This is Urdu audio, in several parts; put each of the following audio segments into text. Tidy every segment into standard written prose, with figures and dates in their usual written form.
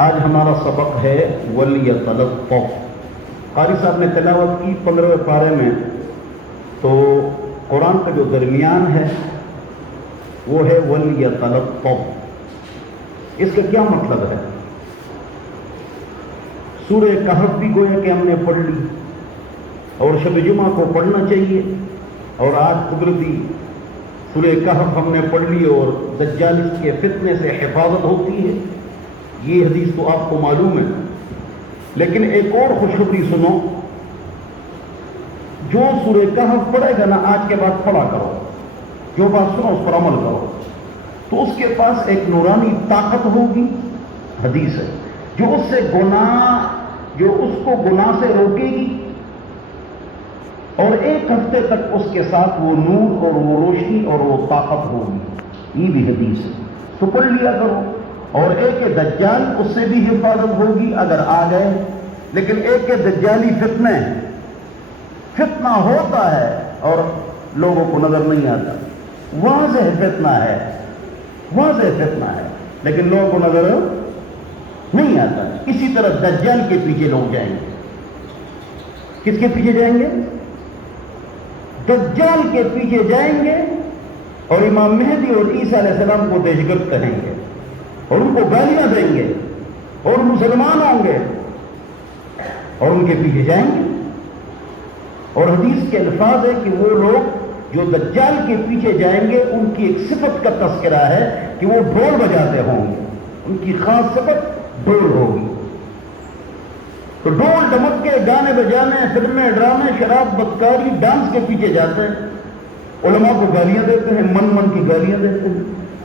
آج ہمارا سبق ہے وَلْيَتَلَطَّفْ۔ قاری صاحب نے تلاوت کی 15ویں پارے میں، تو قرآن کا جو درمیان ہے وہ ہے وَلْيَتَلَطَّفْ۔ اس کا کیا مطلب ہے؟ سورہ کہف بھی گویا کہ ہم نے پڑھ لی، اور شب جمعہ کو پڑھنا چاہیے، اور آج قدرتی سورہ کہف ہم نے پڑھ لی، اور دجال کے فتنے سے حفاظت ہوتی ہے، یہ حدیث تو آپ کو معلوم ہے۔ لیکن ایک اور خوشخبری سنو، جو سورہ کہف پڑھے گا نا آج کے بعد پڑھا کرو، جو بات سنو اس پر عمل کرو، تو اس کے پاس ایک نورانی طاقت ہوگی، حدیث ہے، جو اس کو گناہ سے روکے گی، اور ایک ہفتے تک اس کے ساتھ وہ نور اور وہ روشنی اور وہ طاقت ہوگی، یہ بھی حدیث ہے، تو پڑھ لیا کرو۔ اور ایک دجال، اس سے بھی حفاظت ہوگی اگر آ گئے، لیکن ایک دجالی فتنہ ہوتا ہے اور لوگوں کو نظر نہیں آتا، واضح فتنہ ہے، لیکن لوگوں کو نظر نہیں آتا۔ اسی طرح دجال کے پیچھے لوگ جائیں گے۔ کس کے پیچھے جائیں گے؟ دجال کے پیچھے جائیں گے، اور امام مہدی اور عیسیٰ علیہ السلام کو دہشت کہیں گے، اور ان کو گالیاں دیں گے، اور مسلمان ہوں گے، اور ان کے پیچھے جائیں گے۔ اور حدیث کے الفاظ ہے کہ وہ لوگ جو دجال کے پیچھے جائیں گے، ان کی ایک صفت کا تذکرہ ہے کہ وہ ڈھول بجاتے ہوں گے، ان کی خاص صفت ڈھول ہوگی۔ تو ڈھول ڈمک کے گانے بجانے، فلمیں، ڈرامے، شراب، بدکاری، ڈانس کے پیچھے جاتے ہیں، علماء کو گالیاں دیتے ہیں، من کی گالیاں دیتے ہیں،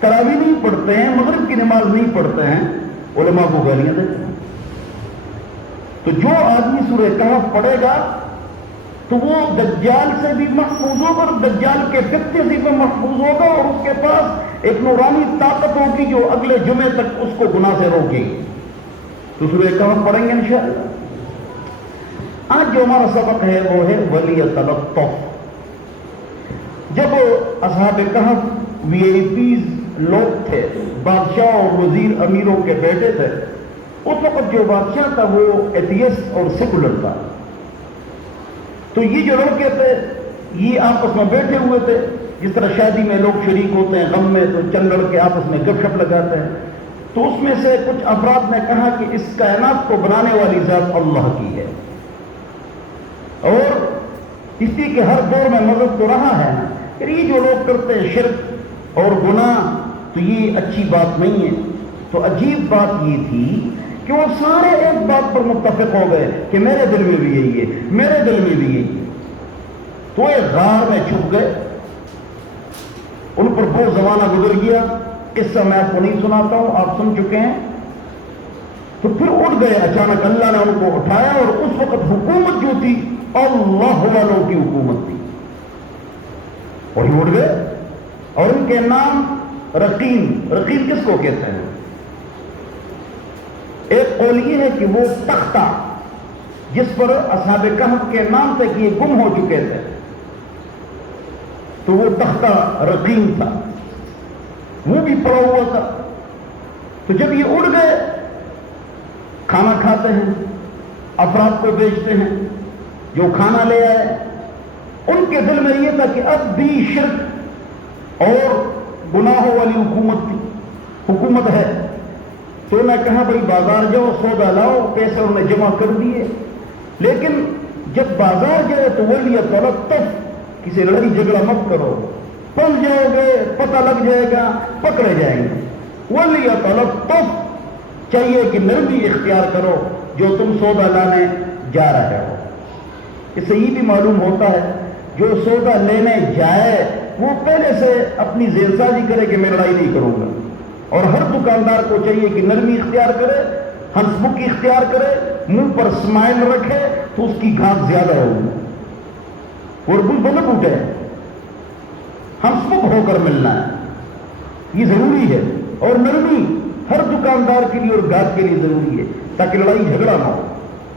تراویح نہیں پڑھتے ہیں، مغرب کی نماز نہیں پڑھتے ہیں، علماء کو گالیاں دیتے ہیں۔ تو جو آدمی سورہ کہف پڑھے گا تو وہ دجال سے بھی محفوظ ہوگا، اور دجال کے فتنے سے بھی محفوظ ہوگا، اور اس کے پاس ایک نورانی طاقت ہوگی جو اگلے جمعے تک اس کو گناہ سے روکے گی۔ تو سورہ کہف پڑھیں گے انشاءاللہ۔ آج جو ہمارا سبق ہے وہ ہے وَلْيَتَلَطَّفْ۔ جب اصحاب کہف VIP لوگ تھے، بادشاہ اور وزیر امیروں کے بیٹے تھے، اس وقت جو بادشاہ تھا وہ ایتھیسٹ اور سیکولر تھا، تو یہ جو لڑکے تھے یہ آپس میں بیٹھے ہوئے تھے، جس طرح شادی میں لوگ شریک ہوتے ہیں، غم میں تو چند لڑکے آپس میں گپ شپ لگاتے ہیں۔ تو اس میں سے کچھ افراد نے کہا کہ اس کائنات کو بنانے والی ذات اللہ کی ہے، اور اسی کے ہر دور میں مذہب تو رہا ہے، پھر یہ جو لوگ کرتے ہیں شرک اور گناہ، تو یہ اچھی بات نہیں ہے۔ تو عجیب بات یہ تھی کہ وہ سارے ایک بات پر متفق ہو گئے کہ میرے دل میں بھی یہی ہے، میرے دل میں بھی یہی ہے۔ تو ایک غار میں چھپ گئے، ان پر بہت زمانہ گزر گیا، قصہ میں آپ کو نہیں سناتا ہوں، آپ سن چکے ہیں۔ تو پھر اٹھ گئے، اچانک اللہ نے ان کو اٹھایا، اور اس وقت حکومت جو تھی اللہ والوں کی حکومت تھی، اور یہ اٹھ گئے، اور ان کے نام رقیم کس کو کہتے ہیں؟ ایک قول یہ ہے کہ وہ تختہ جس پر اصحاب کہف کے نام تھے کہ یہ گم ہو چکے تھے، تو وہ تختہ رقیم تھا، وہ بھی پڑا ہوا تھا۔ تو جب یہ اڑ گئے، کھانا کھاتے ہیں، افراد کو بیچتے ہیں، جو کھانا لے آئے، ان کے دل میں یہ تھا کہ اب بھی شرک اور گناہوں والی حکومت ہے۔ تو انہوں نے کہا بھائی بازار جاؤ، سودا لاؤ، پیسے انہوں نے جمع کر دیے، لیکن جب بازار جائے تو وَلْيَتَلَطَّفْ، کسی لڑائی جھگڑا مت کرو، پھنس جاؤ گے، پتہ لگ جائے گا، پکڑے جائیں گے۔ وَلْيَتَلَطَّفْ، چاہیے کہ نرمی اختیار کرو جو تم سودا لانے جا رہے ہو۔ اس سے یہ بھی معلوم ہوتا ہے جو سودا لینے جائے وہ پہلے سے اپنی ذہن سازی کرے کہ میں لڑائی نہیں کروں گا، اور ہر دکاندار کو چاہیے کہ نرمی اختیار کرے، ہنس مکھی اختیار کرے، منہ پر اسمائل رکھے، تو اس کی گھاٹ زیادہ ہوگی، اور بلند اٹھے، ہنس مکھ ہو کر ملنا ہے، یہ ضروری ہے۔ اور نرمی ہر دکاندار کے لیے اور گاہک کے لیے ضروری ہے تاکہ لڑائی جھگڑا نہ ہو۔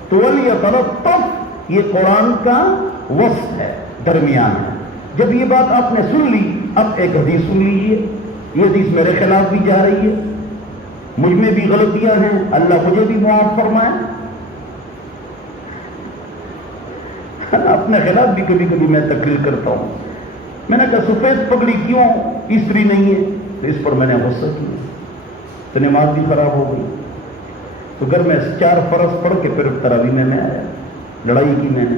تو وَلْيَتَلَطَّفْ، یہ قرآن کا وصف ہے، درمیان ہے۔ جب یہ بات آپ نے سن لی، اب ایک حدیث سن لیجیے، یہ حدیث میرے خلاف بھی جا رہی ہے، مجھ میں بھی غلطیاں ہیں، اللہ مجھے بھی معاف فرمائے۔ اپنے خلاف بھی کبھی کبھی میں تقریر کرتا ہوں، میں نے کہا سفید پگڑی کیوں استری نہیں ہے؟ تو اس پر میں نے غصہ کیا، تو نماز بھی خراب ہو گئی۔ تو گھر میں 4 فرض پڑھ کے پھر تراویح میں آیا، لڑائی کی، میں نے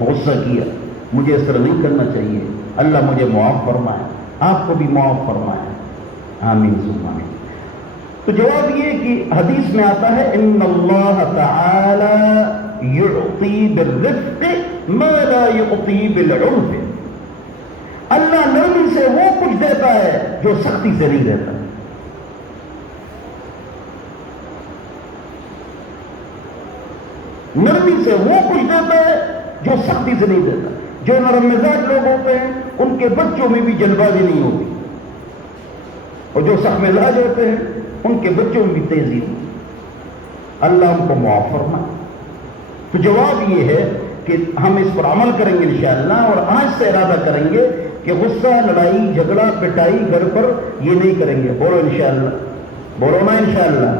غصہ کیا، مجھے اس طرح نہیں کرنا چاہیے، اللہ مجھے معاف فرمائے، آپ کو بھی معاف فرمائے، آمین ثم آمین۔ تو جواب یہ کہ حدیث میں آتا ہے ان اللہ تعالی یعطی بالرفق ما لا یعطی بالعنف، اللہ نرمی سے وہ کچھ دیتا ہے جو سختی سے نہیں دیتا۔ نرمی سے وہ کچھ دیتا ہے جو سختی سے نہیں دیتا۔ جو نرم مزاج لوگ ہوتے ہیں ان کے بچوں میں بھی جلد بازی نہیں ہوتی، اور جو سخت مزاج ہوتے ہیں ان کے بچوں میں بھی تیزی ہوتی۔ اللہ ان کو معاف فرمائے۔ تو جواب یہ ہے کہ ہم اس پر عمل کریں گے انشاءاللہ، اور آج سے ارادہ کریں گے کہ غصہ، لڑائی، جھگڑا، پٹائی گھر پر یہ نہیں کریں گے۔ بولو انشاءاللہ، بولو نا انشاءاللہ،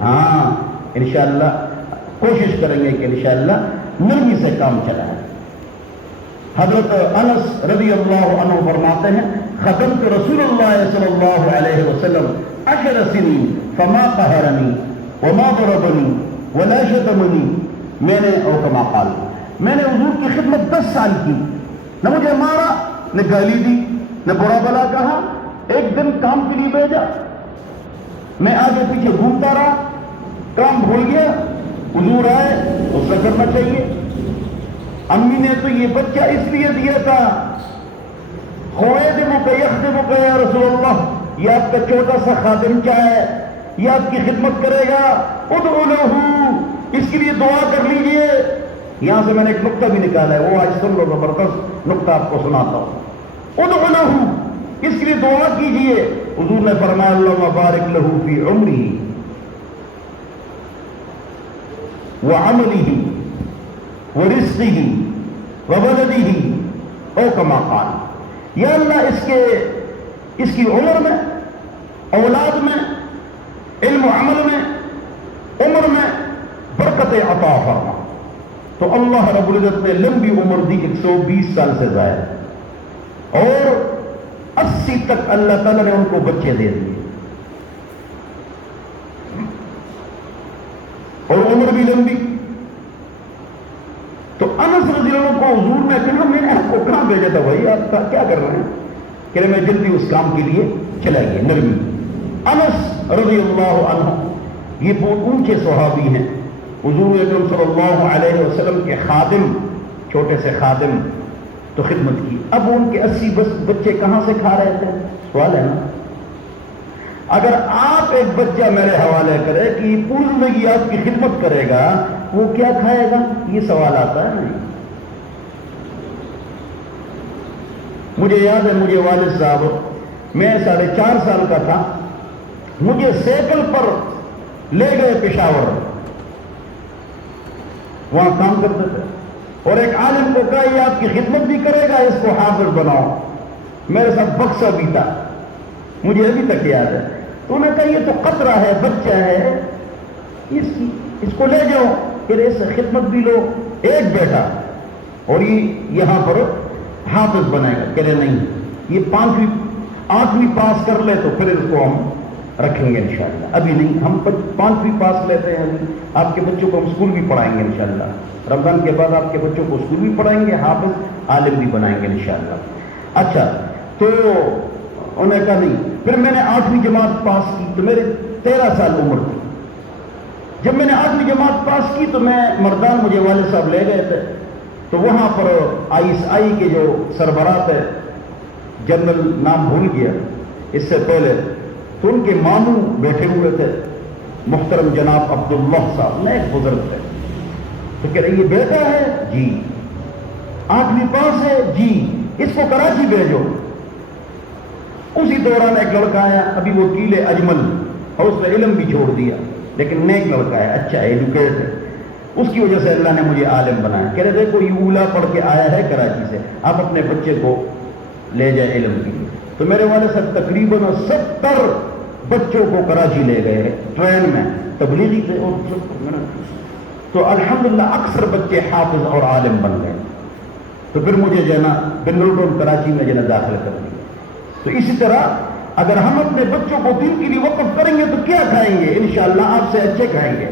ہاں انشاءاللہ کوشش کریں گے کہ انشاءاللہ نرمی سے کام چلائیں۔ حضرت انس رضی اللہ عنہ فرماتے ہیں خدمت رسول اللہ صلی اللہ علیہ وسلم 10 سنین فما قہرنی وما ضربنی ولا شتمنی، میں نے او کما قال، میں نے حضور کی خدمت 10 سال کی، نہ مجھے مارا، نہ گالی دی، نہ برا بلا کہا، ایک دن کام کے لیے بھیجا، میں آگے پیچھے گھومتا رہا، کام بھول گیا، حضور آئے، غصہ کرنا چاہیے۔ امی نے تو یہ بچہ اس لیے دیا تھا، خویدمک یخدمک یا رسول اللہ، یہ آپ کا چھوٹا سا خادم چاہے، یہ آپ کی خدمت کرے گا، ادعو لہ، اس کے لیے دعا کر لیجئے۔ یہاں سے میں نے ایک نقطہ بھی نکالا ہے، وہ آج سن لو، زبردست نقطہ آپ کو سناتا ہوں۔ ادعو لہ، اس کے لیے دعا کیجئے۔ حضور نے فرمایا اللہم بارک لہ فی عمرہ وعملہ ورزقہ وولدہ او کما قال، یا اللہ اس کی عمر میں، اولاد میں، علم و عمل میں، عمر میں برکت عطا فرما۔ تو اللہ رب العزت نے لمبی عمر دی، 120 سال سے زائد، اور 80 تک اللہ تعالیٰ نے ان کو بچے دے دیے، اور عمر بھی لمبی۔ تو انس رضی اللہ عنہ کو حضور نے کہا میں نے آپ کو کہاں بھیجا تھا بھائی، آپ کیا کر رہے ہیں؟ کہ میں جلدی اس کام کے لیے چلا گیا، نرمی۔ انس رضی اللہ عنہ یہ بہت اونچے صحابی ہیں، حضور اکرم صلی اللہ علیہ وسلم کے خادم، چھوٹے سے خادم، تو خدمت کی۔ اب ان کے 80 بچے کہاں سے کھا رہے تھے؟ سوال ہے نا۔ اگر آپ ایک بچہ میرے حوالے کرے کہ یہ پوری زندگی آپ کی خدمت کرے گا، وہ کیا کھائے گا؟ یہ سوال آتا ہے نہیں۔ مجھے یاد ہے، مجھے والد صاحب، میں 4.5 سال کا تھا، مجھے سائیکل پر لے گئے پشاور، وہاں کام کرتے تھے، اور ایک عالم کو کہا یہ آپ کی خدمت بھی کرے گا، اس کو حافظ بناؤ۔ میرے ساتھ بکسا بھی تھا، مجھے ابھی تک یاد ہے۔ تو انہوں نے کہا یہ تو قطرہ ہے، بچہ ہے، اس کو لے جاؤ، پھر اس سے خدمت بھی لو۔ ایک بیٹا، اور یہ یہاں پر حافظ بنائے گا۔ کہہ رہے نہیں، یہ 8ویں پاس کر لے تو پھر اس کو ہم رکھیں گے انشاءاللہ، ابھی نہیں، ہم 5ویں پاس لیتے ہیں، آپ کے بچوں کو ہم اسکول بھی پڑھائیں گے انشاءاللہ، رمضان کے بعد آپ کے بچوں کو اسکول بھی پڑھائیں گے، حافظ عالم بھی بنائیں گے انشاءاللہ۔ اچھا، تو انہوں نے کہا نہیں۔ پھر میں نے 8ویں جماعت پاس کی تو میرے 13 سال عمر تھی۔ جب میں نے 8ویں جماعت پاس کی تو میں مردان، مجھے والد صاحب لے گئے تھے، تو وہاں پر ISI کے جو سربراہ تھے، جنرل نام بھول گیا اس سے پہلے، تو ان کے ماموں بیٹھے ہوئے تھے، محترم جناب عبداللہ صاحب، نیک بزرگ تھے۔ تو کہہ رہے یہ بیٹا ہے؟ جی۔ 8ویں پاس ہے؟ جی۔ اس کو کراچی بھیجو۔ اسی دوران ایک لڑکا آیا، ابھی وکیل اجمل، اور اس نے علم بھی چھوڑ دیا، لیکن نیک لڑکا ہے، اچھا ایجوکیٹڈ ہے، اس کی وجہ سے اللہ نے مجھے عالم بنایا۔ کہہ رہے دیکھو یہ اولا پڑھ کے آیا ہے کراچی سے، آپ اپنے بچے کو لے جائیں علم کے لیے۔ تو میرے والد صاحب تقریباً 70 بچوں کو کراچی لے گئے ٹرین میں تبلیغی تھے اور تو الحمدللہ اکثر بچے حافظ اور عالم بن گئے. تو پھر مجھے جو ہے نا بنگلور کراچی میں جو ہے داخل کر دیا. تو اسی طرح اگر ہم اپنے بچوں کو دین کے لیے وقف کریں گے تو کیا کھائیں گے؟ انشاءاللہ آپ سے اچھے کھائیں گے.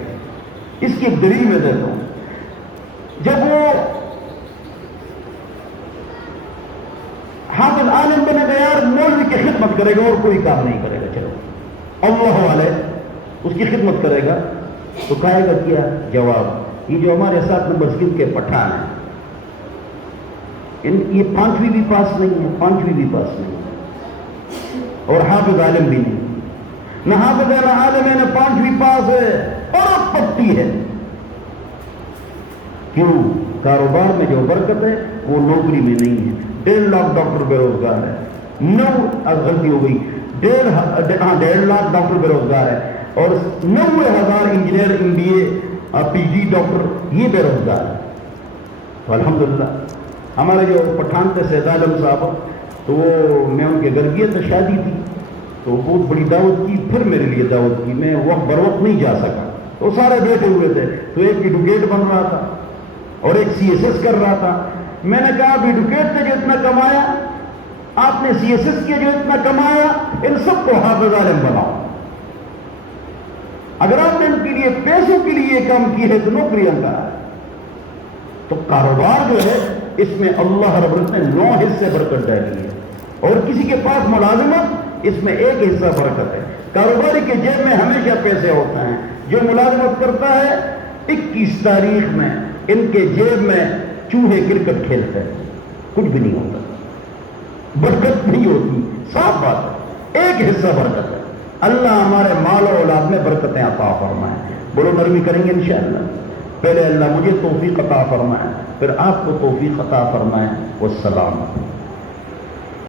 اس کی دلیل میں دیتا ہوں. جب وہ حافظ عالم بنے گا یار مولوی کی خدمت کرے گا اور کوئی کام نہیں کرے گا, چلو اللہ والے اس کی خدمت کرے گا تو کہے گا کیا جواب؟ یہ جو ہمارے ساتھ مسجد کے پٹھان ہیں یہ 5ویں بھی پاس نہیں ہے, 5ویں بھی پاس نہیں ہے اور حافظ عالم بھی نہیں. نہ حافظ ہے نہ عالم ہے, نہ 5ویں پاس ہے اور اب پٹی ہے. کیوں؟ کاروبار میں جو برکت ہے وہ نوکری میں نہیں ہے. 1.5 لاکھ ڈاکٹر بے روزگار ہے, غلطی ہو گئی, 1.5 لاکھ ڈاکٹر بے روزگار ہے اور 90,000 انجینئر MBA PG ڈاکٹر یہ بے روزگار ہے. تو الحمدللہ ہمارے جو پٹھان تھے سید عالم صاحب, تو وہ میں ان کے گھر گیا تھا, شادی تھی تو بہت بڑی دعوت کی, پھر میرے لیے دعوت کی, میں وقت بر وقت نہیں جا سکا. تو سارے بیٹھے ہوئے تھے, تو ایک ایڈوکیٹ بن رہا تھا اور ایک CSS کر رہا تھا. میں نے کہا آپ ایڈوکیٹ نے جو اتنا کمایا, آپ نے CSS کیا جو اتنا کمایا, ان سب کو حافظ عالم بناؤ. اگر آپ نے ان کے لیے پیسوں کے لیے یہ کام کی ہے تو نوکریاں کا ہے. تو کاروبار جو ہے اس میں اللہ رب العزت نے 9 حصے برکت ڈالی ہے اور کسی کے پاس ملازمت اس میں 1 حصہ برکت ہے. کاروباری کے جیب میں ہمیشہ پیسے ہوتے ہیں. جو ملازمت کرتا ہے 21 تاریخ میں ان کے جیب میں چوہے کرکٹ کھیلتے ہیں, کچھ بھی نہیں ہوتا, برکت نہیں ہوتی. صاف بات ہے, 1 حصہ برکت ہے. اللہ ہمارے مال و اولاد میں برکتیں عطا فرمائیں. بولو نرمی کریں گے انشاءاللہ. پہلے اللہ مجھے توفیق عطا فرمائے, پھر آپ کو توفیق عطا فرمائے. والسلام.